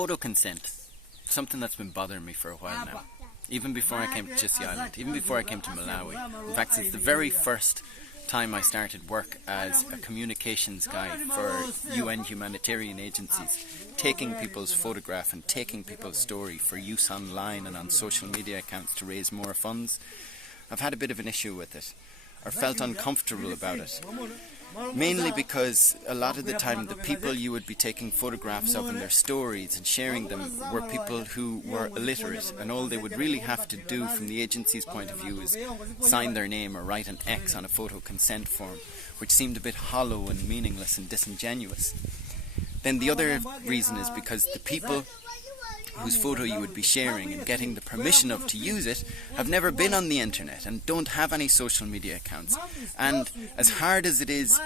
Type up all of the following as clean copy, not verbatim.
Photo consent, something that's been bothering me for a while now. Even before I came to Chissy Island, even before I came to Malawi. In fact, since the very first time I started work as a communications guy for UN humanitarian agencies, taking people's photograph and taking people's story for use online and on social media accounts to raise more funds, I've had a bit of an issue with it, or felt uncomfortable about it. Mainly because a lot of the time the people you would be taking photographs of and their stories and sharing them were people who were illiterate, and all they would really have to do from the agency's point of view is sign their name or write an X on a photo consent form, which seemed a bit hollow and meaningless and disingenuous. Then the other reason is because the people whose photo you would be sharing and getting the permission of to use it have never been on the internet and don't have any social media accounts. And as hard as it is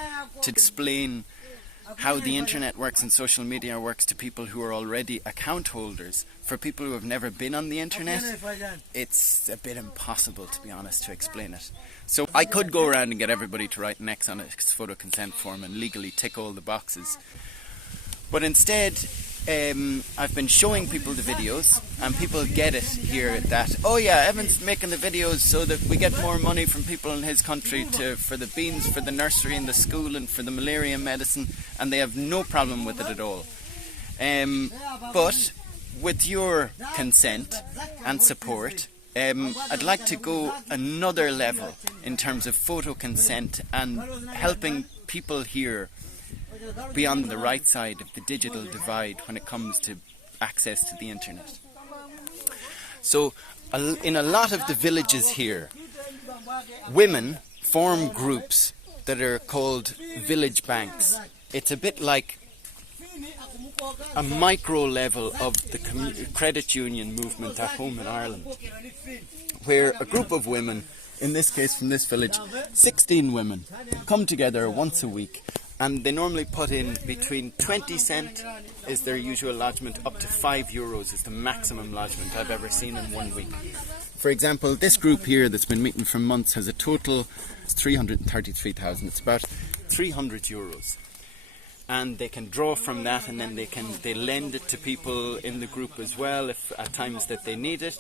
to explain how the internet works and social media works to people who are already account holders, for people who have never been on the internet, it's a bit impossible, to be honest, to explain it. So I could go around and get everybody to write an X on a photo consent form and legally tick all the boxes. But instead, I've been showing people the videos, and people get it here that, oh yeah, Evan's making the videos so that we get more money from people in his country for the beans, for the nursery and the school and for the malaria medicine, and they have no problem with it at all. But with your consent and support, I'd like to go another level in terms of photo consent and helping people here be on the right side of the digital divide when it comes to access to the internet. So in a lot of the villages here, women form groups that are called village banks. It's a bit like a micro level of the credit union movement at home in Ireland, where a group of women, in this case from this village, 16 women, come together once a week, and they normally put in between 20 cent is their usual lodgement, up to €5 is the maximum lodgement I've ever seen in 1 week. For example, this group here that's been meeting for months has a total 333,000. It's about €300. And they can draw from that, and then they lend it to people in the group as well if at times that they need it.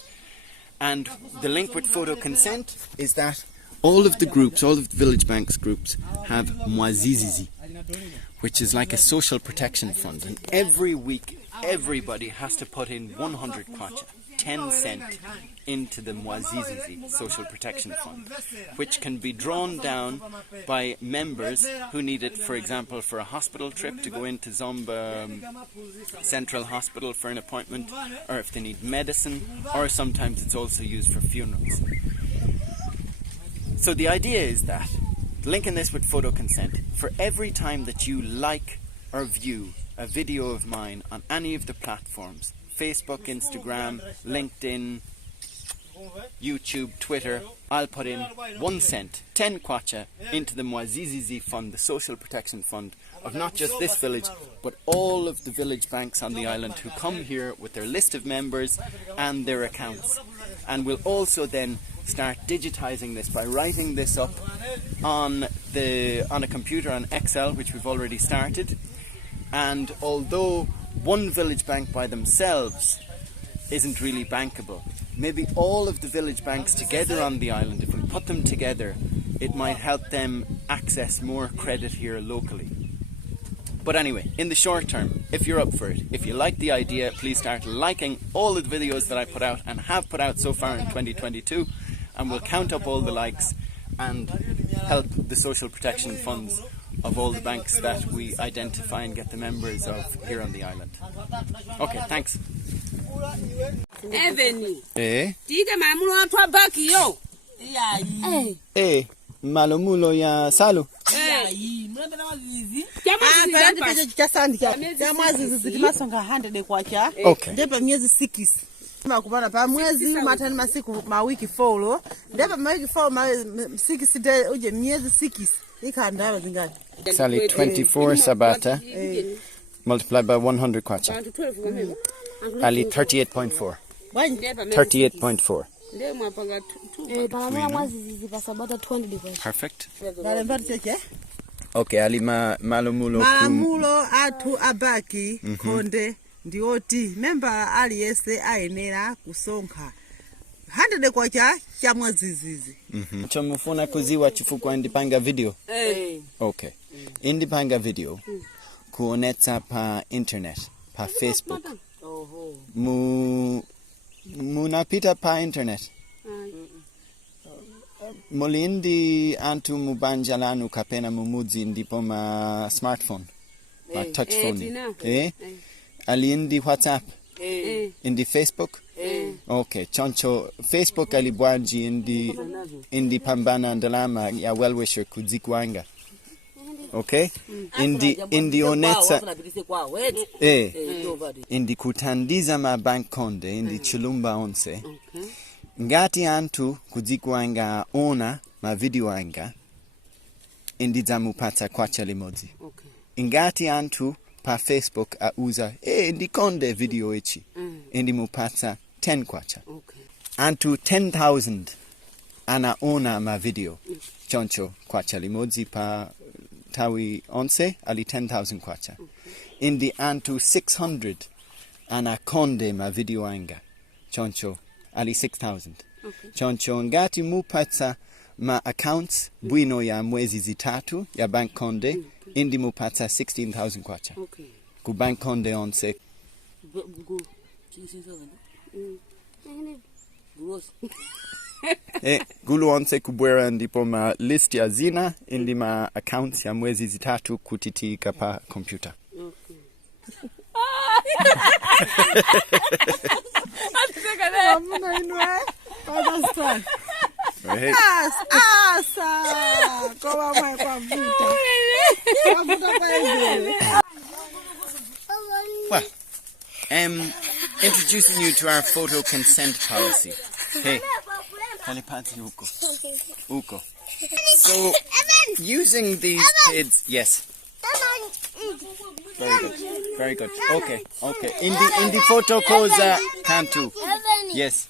And the link with photo consent is that all of the groups, all of the Village Banks groups have Mwazizizi, which is like a social protection fund. And every week, everybody has to put in 100 kwacha, 10 cent, into the Mwazizizi social protection fund, which can be drawn down by members who need it, for example, for a hospital trip to go into Zomba Central Hospital for an appointment, or if they need medicine, or sometimes it's also used for funerals. So the idea is that, linking this with photo consent, for every time that you like or view a video of mine on any of the platforms, Facebook, Instagram, LinkedIn, YouTube, Twitter, I'll put in 1 cent, 10 kwacha, into the Mwazizizi fund, the social protection fund of not just this village, but all of the village banks on the island who come here with their list of members and their accounts. And we'll also then start digitizing this by writing this up on a computer, on Excel, which we've already started. And although one village bank by themselves isn't really bankable, maybe all of the village banks together on the island, if we put them together, it might help them access more credit here locally. But anyway, in the short term, if you're up for it, if you like the idea, please start liking all of the videos that I put out and have put out so far in 2022, and we'll count up all the likes and help the social protection funds of all the banks that we identify and get the members of here on the island. Okay, thanks. Malumulo ya Salu. Okay. Makubana pa mwezi matani masiku mawiki follow ndeba mawiki follow 6 day uje miezi 6 ikandaba zingani Sally 24 sabata multiplied by 100 kwacha Ali 38.4 38.4 Perfect. Okay, Ali malumulo atu abaki konde ndioti memba aliyese ayenera kusonkha 100 kwacha cha mwezizizi. Chomufuna kuziwa chifukwa ndipanga video. Okay. Indipanga video kuonetsa pa internet, pa Facebook. Munapita pa internet. Molindi antu mubanja lanu kapena mumudzi ndipo ma smartphone, ma touch phone. Alindi WhatsApp. Indi Facebook. Okay, choncho Facebook alibwaji indi pambana ndalama ya well-wisher kudzikwanga. Okay? Indi onetsa indi kutandiza ma bank konde indi chilumba onse. Ngati antu kudzikwanga ona ma video anga indi zamupata kwacha limodzi. Ngati antu pa Facebook auza indi konde video ichi indi mupata 10 kwacha. Antu 10,000 anaona ma video. Choncho kwacha limodzi pa tawi onse ali 10,000 kwacha. Indi antu 600 anakonde ma video anga. Choncho ali 6,000. Choncho ngati mupata ma accounts bwino ya mwezi zitatu ya bank konde indi mupata 16,000 kwacha. Ku bank konde onse. Gulu onse kubwera ndipo ma list ya zina indi ma accounts ya mwezi zitatu kutitika pa computer. Well, introducing you to our photo consent policy. Hey, Kalipati Uko. So, using these kids, yes. Very good. Okay. In the photo koza kantu. Yes.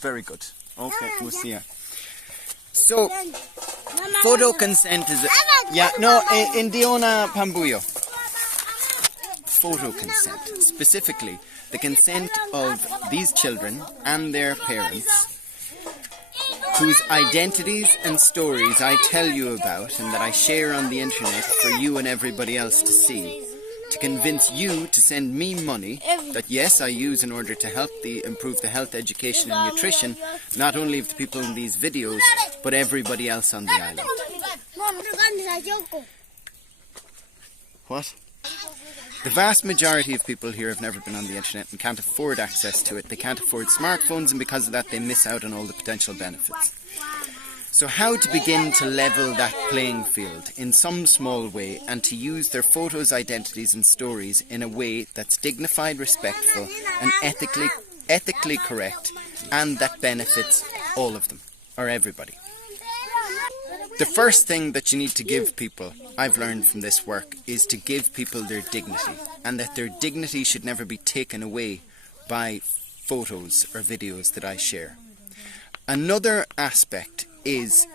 Very good. Okay, Musia. So, photo consent is Indiona Pambuyo. Photo consent, specifically the consent of these children and their parents, whose identities and stories I tell you about and that I share on the internet for you and everybody else to see, to convince you to send me money that yes, I use in order to improve the health, education and nutrition, not only of the people in these videos, but everybody else on the island. What? The vast majority of people here have never been on the internet and can't afford access to it. They can't afford smartphones, and because of that they miss out on all the potential benefits. So how to begin to level that playing field in some small way and to use their photos, identities and stories in a way that's dignified, respectful and ethically correct, and that benefits all of them, or everybody. The first thing that you need to give people, I've learned from this work, is to give people their dignity, and that their dignity should never be taken away by photos or videos that I share. Another aspect is